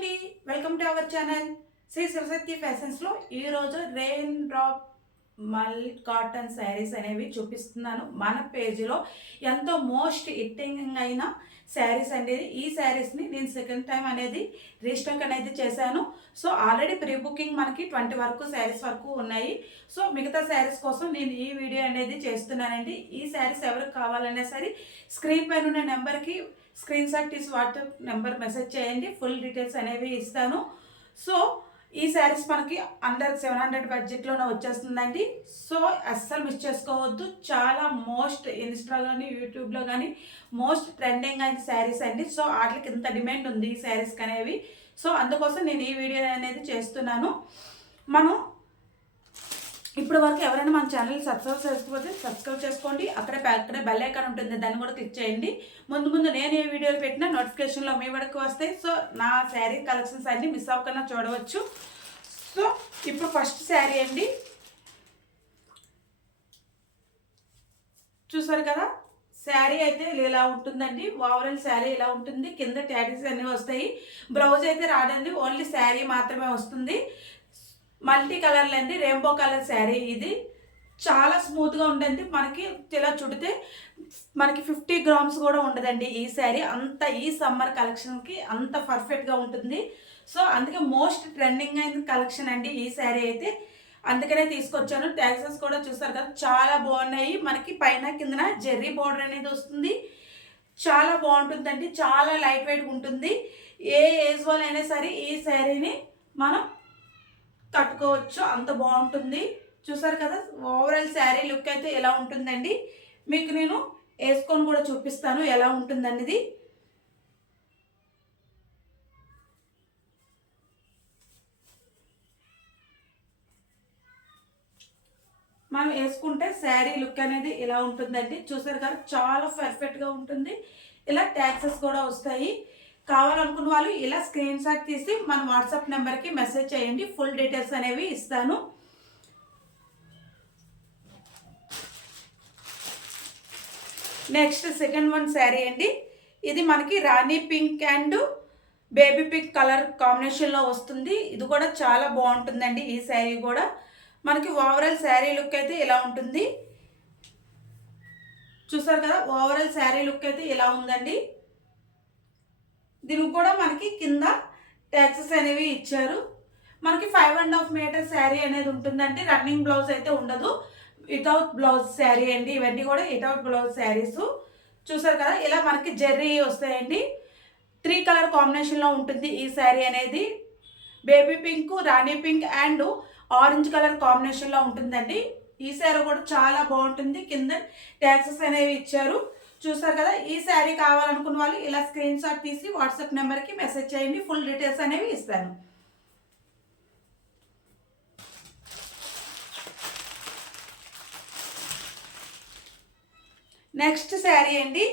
అండి, welcome to our channel Shri Shivashakti ఫ్యాషన్స్లో ఈరోజు రెయిన్ డ్రాప్ మల్ కాటన్ శారీస్ అనేవి చూపిస్తున్నాను. మన పేజీలో ఎంతో మోస్ట్ హిట్టింగ్ అయిన శారీస్ అనేది ఈ శారీస్ని నేను సెకండ్ టైం అనేది రీస్టాక్ అనేది చేశాను. సో ఆల్రెడీ ప్రీ బుకింగ్ మనకి 20 వరకు శారీస్ వరకు ఉన్నాయి. సో మిగతా శారీస్ కోసం నేను ఈ వీడియో అనేది చేస్తున్నానండి. ఈ శారీస్ ఎవరికి కావాలన్నా సరే స్క్రీన్ పైన ఉన్న నెంబర్కి స్క్రీన్ షాట్ తీసి వాట్సాప్ నెంబర్ మెసేజ్ చేయండి. ఫుల్ డీటెయిల్స్ అనేవి ఇస్తాను. సో ఈ శారీస్ మనకి అండర్ 700 బడ్జెట్లోనే వచ్చేస్తుందండి. సో అస్సలు మిస్ చేసుకోవద్దు. చాలా మోస్ట్ ఇన్స్టాలో కానీ యూట్యూబ్లో కానీ మోస్ట్ ట్రెండింగ్ అయిన శారీస్ అండి. సో వాటికి ఇంత డిమాండ్ ఉంది ఈ శారీస్కి అనేవి. సో అందుకోసం నేను ఈ వీడియో అనేది చేస్తున్నాను. మనం ఇప్పటి వరకు ఎవరైనా మన ఛానల్ సబ్స్క్రైబ్ చేసుకోకపోతే సబ్స్క్రైబ్ చేసుకోండి. అక్కడే బెల్ ఐకాన్ ఉంటుంది, దాన్ని కూడా క్లిక్ చేయండి. ముందు నేను ఏ వీడియోలు పెట్టినా నోటిఫికేషన్లో మీ వరకు వస్తాయి. సో నా శారీ కలెక్షన్స్ అన్నీ మిస్ అవ్వకుండా చూడవచ్చు. సో ఇప్పుడు ఫస్ట్ శారీ అండి, చూసారు కదా. శారీ అయితే ఇలా ఉంటుందండి. ఓవరాల్ శారీ ఇలా ఉంటుంది. కింద ట్యాగ్స్ అన్నీ వస్తాయి. బ్లౌజ్ అయితే రాదండి, ఓన్లీ శారీ మాత్రమే వస్తుంది. మల్టీ కలర్లు అండి, రెయిన్బో కలర్ శారీ. ఇది చాలా స్మూత్గా ఉంటుంది. మనకి ఇలా చుడితే మనకి 50 గ్రామ్స్ కూడా ఉండదండి ఈ శారీ. అంత ఈ సమ్మర్ కలెక్షన్కి అంత పర్ఫెక్ట్గా ఉంటుంది. సో అందుకే మోస్ట్ ట్రెండింగ్ అయిన కలెక్షన్ అండి ఈ శారీ అయితే. అందుకనే తీసుకొచ్చాను. ట్యాక్సెస్ కూడా చూసారు కదా, చాలా బాగున్నాయి. మనకి పైన కిందన జెర్రీ బోర్డర్ అనేది వస్తుంది. చాలా బాగుంటుందండి, చాలా లైట్ వెయిట్ ఉంటుంది. ఏ ఏజ్ వాళ్ళైనా సరే ఈ శారీని మనం కట్టుకోవచ్చు, అంత బాగుంటుంది. చూసారు కదా, ఓవరాల్ శారీ లుక్ అయితే ఎలా ఉంటుందండి. మీకు నేను వేసుకొని కూడా చూపిస్తాను ఎలా ఉంటుందనేది. మనం వేసుకుంటే శారీ లుక్ అనేది ఇలా ఉంటుందండి. చూసారు కదా, చాలా పర్ఫెక్ట్గా ఉంటుంది. ఇలా ట్యాక్సెస్ కూడా వస్తాయి. కావాలనుకున్న వాళ్ళు ఇలా స్క్రీన్ షాట్ తీసి మన వాట్సాప్ నెంబర్కి మెసేజ్ చేయండి. ఫుల్ డీటెయిల్స్ అనేవి ఇస్తాను. నెక్స్ట్ సెకండ్ వన్ శారీ అండి. ఇది మనకి rani pink and baby pink colour కాంబినేషన్లో వస్తుంది. ఇది కూడా చాలా బాగుంటుందండి. ఈ శారీ కూడా మనకి ఓవరాల్ శారీ లుక్ అయితే ఇలా ఉంటుంది. చూసారు కదా, ఓవరాల్ శారీ లుక్ అయితే ఇలా ఉందండి. దీనికి కూడా మనకి కింద ట్యాక్సెస్ అనేవి ఇచ్చారు. మనకి 5.5 మీటర్ శారీ అనేది ఉంటుందండి. రన్నింగ్ బ్లౌజ్ అయితే ఉండదు, వితౌట్ బ్లౌజ్ శారీ అండి. ఇవన్నీ కూడా వితౌట్ బ్లౌజ్ శారీస్. చూసారు కదా, ఇలా మనకి జెర్రీ వస్తాయండి. 3 కలర్ కాంబినేషన్లో ఉంటుంది ఈ శారీ అనేది. Baby pink, Rani pink and orange colour కాంబినేషన్లో ఉంటుందండి. ఈ శారీ కూడా చాలా బాగుంటుంది. కింద ట్యాక్సెస్ అనేవి ఇచ్చారు. చూసారు కదా, ఈ శారీ కావాలనుకున్న వాళ్ళు ఇలా స్క్రీన్ షాట్ తీసి వాట్సాప్ నెంబర్కి మెసేజ్ చేయండి. ఫుల్ డీటెయిల్స్ అనేవి ఇస్తాను. నెక్స్ట్ శారీ అండి,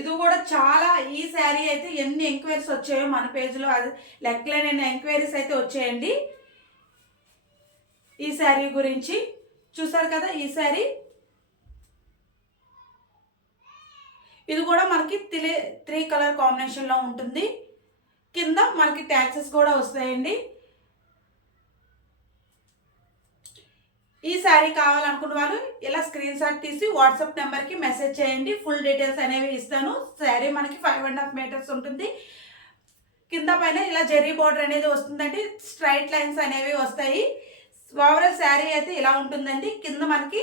ఇది కూడా చాలా, ఈ శారీ అయితే ఎన్ని ఎంక్వైరీస్ వచ్చాయో మన పేజ్లో, అది లెక్కలేని ఎంక్వైరీస్ అయితే వచ్చాయండి ఈ శారీ గురించి. చూసారు కదా, ఈ శారీ ఇది కూడా మనకి 3 కలర్ కాంబినేషన్లో ఉంటుంది. కింద మనకి ట్యాక్సెస్ కూడా వస్తాయండి. ఈ శారీ కావాలనుకున్న వాళ్ళు ఇలా స్క్రీన్ షాట్ తీసి వాట్సాప్ నెంబర్కి మెసేజ్ చేయండి. ఫుల్ డీటెయిల్స్ అనేవి ఇస్తాను. శారీ మనకి 5.5 మీటర్స్ ఉంటుంది. కింద పైన ఇలా జెర్రీ బోర్డర్ అనేది వస్తుందండి. స్ట్రైట్ లైన్స్ అనేవి వస్తాయి. ఓవరాల్ శారీ అయితే ఇలా ఉంటుందండి. కింద మనకి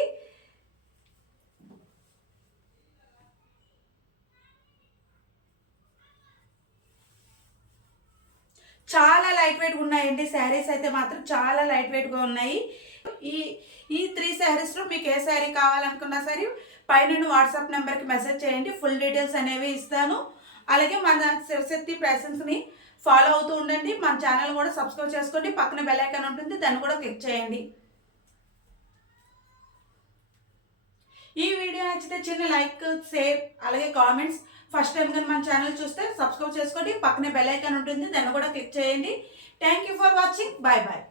చాలా లైట్ వెయిట్గా ఉన్నాయండి శారీస్ అయితే మాత్రం చాలా లైట్ వెయిట్గా ఉన్నాయి. ఈ 3 శారీస్లో మీకు ఏ శారీ కావాలనుకున్నా సరే పైన వాట్సాప్ నెంబర్కి మెసేజ్ చేయండి. ఫుల్ డీటెయిల్స్ అనేవి ఇస్తాను. అలాగే మన శివశక్తి ఫ్యాషన్స్ని ఫాలో అవుతూ ఉండండి. మన ఛానల్ కూడా సబ్స్క్రైబ్ చేసుకోండి. పక్కన బెల్ ఐకాన్ ఉంటుంది, దాన్ని కూడా క్లిక్ చేయండి. ఈ వీడియో నచ్చితే చిన్న లైక్, షేర్, అలాగే కామెంట్స్. ఫస్ట్ టైం కానీ మన ఛానల్ చూస్తే సబ్స్క్రైబ్ చేసుకోండి. పక్కనే బెల్ ఐకాన్ ఉంటుంది, దాన్ని కూడా క్లిక్ చేయండి. Thank you for watching. Bye bye.